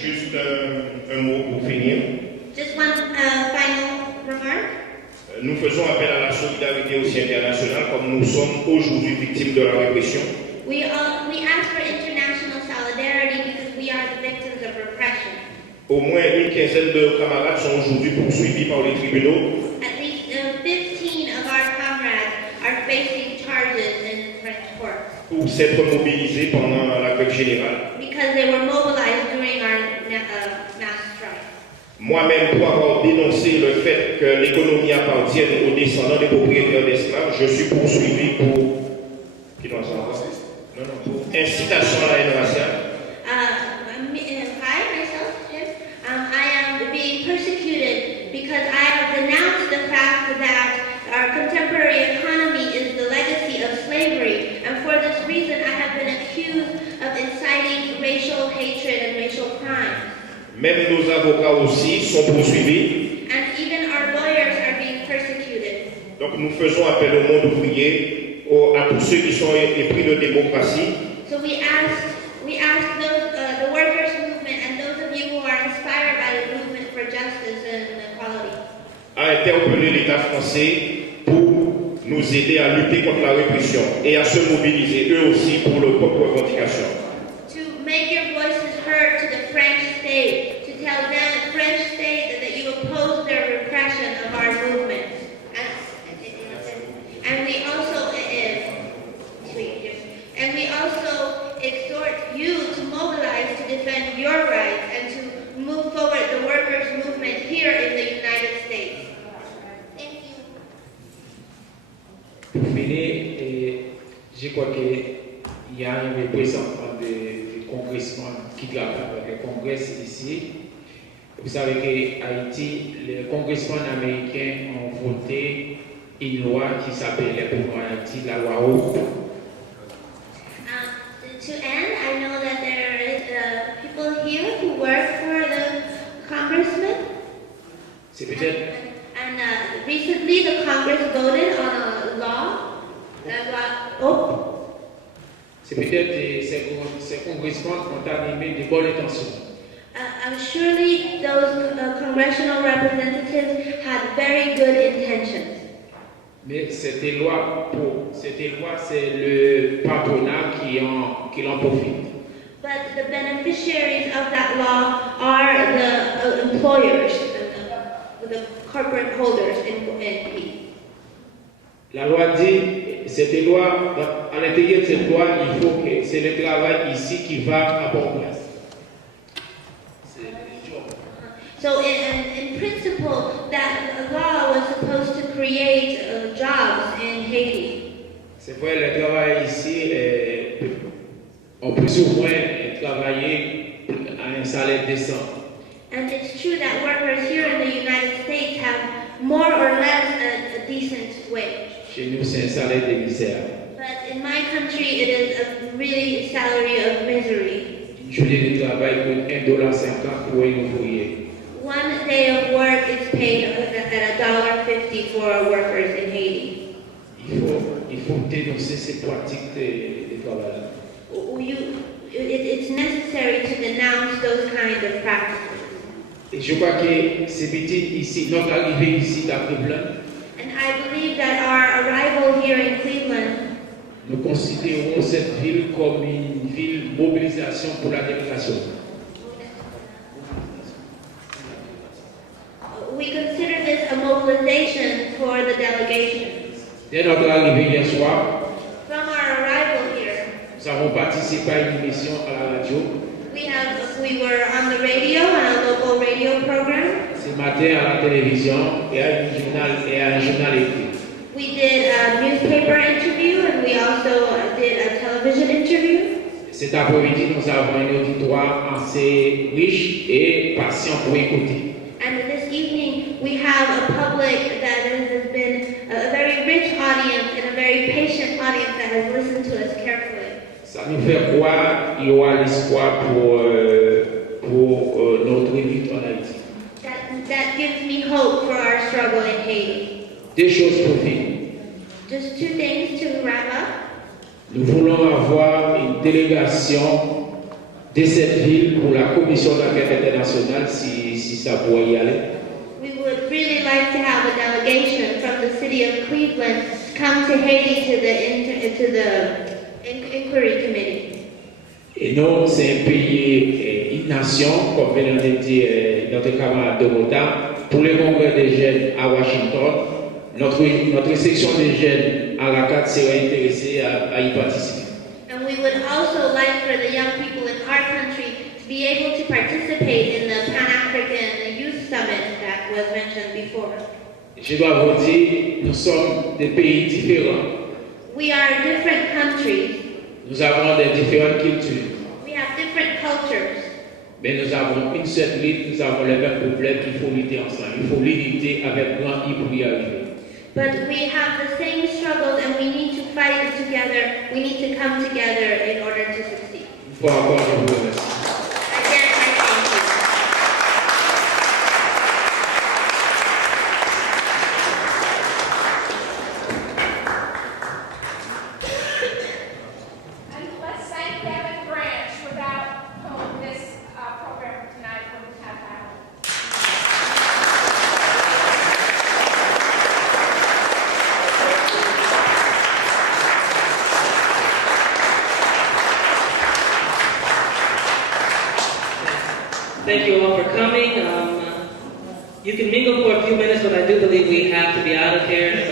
Juste un mot pour finir. Just one final remark. Nous faisons appel à la solidarité aussi internationale comme nous sommes aujourd'hui victimes de la répression. We ask for international solidarity because we are the victims of repression. Au moins une quinzaine de camarades sont aujourd'hui poursuivis par les tribunaux. At least 15 of our comrades are facing charges in French court. Pour s'être mobilisés pendant la grève générale. Because they were mobilized during our mass strike. Moi-même, pour avoir dénoncé le fait que l'économie appartienne aux descendants des propriétaires d'esclaves, je suis poursuivi pour incitation à la haine raciale. I am being persecuted because I have denounced the fact that our contemporary economy is the legacy of slavery, and for this reason I have been accused of inciting racial hatred and racial crime. Même nos avocats aussi sont poursuivis. And even our lawyers are being persecuted. Donc nous faisons appel au monde ouvrier, à tous ceux qui sont épris de démocratie. So we ask those, the workers' movement and those of you who are inspired by the movement for justice and equality. À interpeller l'État français pour nous aider à lutter contre la répression et à se mobiliser eux aussi pour leurs propres revendications. To make your voices heard to the French state, to tell them, the French state, that you oppose their repression of our movement. And we also exhort you to mobilize to defend your rights and to move forward the workers' movement here in the United States. Thank you. Pour finir, je crois qu'il y a un représentant du congressman qui travaille avec le congrès ici. Vous savez qu'à Haïti, les congressmen américains ont voté une loi qui s'appelle pour Haïti la loi Hope. To end, I know that there is people here who work for the congressman. C'est peut-être. And recently the Congress voted on a law, la loi Hope. C'est peut-être ces congressmen ont animé de bonnes intentions. Surely those congressional representatives had very good intentions. Mais cette loi, c'est le patronat qui en profite. But the beneficiaries of that law are the employers, the corporate holders in Haiti. La loi dit, cette loi, à l'intérieur de cette loi, il faut que c'est le travail ici qui va à bonne place. So in principle, that law was supposed to create jobs in Haiti. C'est vrai, le travail ici, on peut souvent travailler à un salaire décent. And it's true that workers here in the United States have more or less a decent wage. Chez nous, c'est un salaire de misère. But in my country, it is a really salary of misery. Une journée de travail coûte $1.50 pour un ouvrier. One day of work is paid at $1.50 for workers in Haiti. Il faut dénoncer ces pratiques de travail. It's necessary to denounce those kinds of practices. Et je crois que c'est petit ici, notre arrivée ici à Cleveland. And I believe that our arrival here in Cleveland, nous considérons cette ville comme une ville mobilisation pour la délégation. We consider this a mobilization for the delegation. Dès notre arrivée hier soir, from our arrival here, nous avons participé à une émission à la radio. We were on the radio, on a local radio program. Ce matin à la télévision et à un journal écrit. We did a newspaper interview and we also did a television interview. Cet après-midi, nous avons un auditoire assez riche et patient pour écouter. And this evening, we have a public that has been a very rich audience and a very patient audience that has listened to us carefully. Ça nous fait croire qu'il y aura l'espoir pour notre lutte en Haïti. That gives me hope for our struggle in Haiti. Deux choses pour finir. Just two things to wrap up. Nous voulons avoir une délégation de cette ville pour la commission d'enquête internationale si ça pourrait y aller. We would really like to have a delegation from the city of Cleveland to come to Haiti to the inquiry committee. Et nous, c'est un pays, une nation, comme vient de dire notre camarade de Mota, pour le congrès des jeunes à Washington, notre section des jeunes à la CAT serait intéressée à y participer. And we would also like for the young people in our country to be able to participate in the Pan-African Youth Summit that was mentioned before. Je dois vous dire, nous sommes des pays différents. We are different countries. Nous avons des différentes cultures. We have different cultures. Mais nous avons une seule lutte, nous avons les mêmes problèmes, il faut lutter ensemble. Il faut l'unité avec grand I pour y arriver. But we have the same struggles and we need to fight it together. We need to come together in order to succeed. Une fois encore, je vous remercie. Again, I thank you. And let's thank Kevin Branch, without whom this program tonight wouldn't have happened. Thank you all for coming. You can mingle for a few minutes, but I do believe we have to be out of here.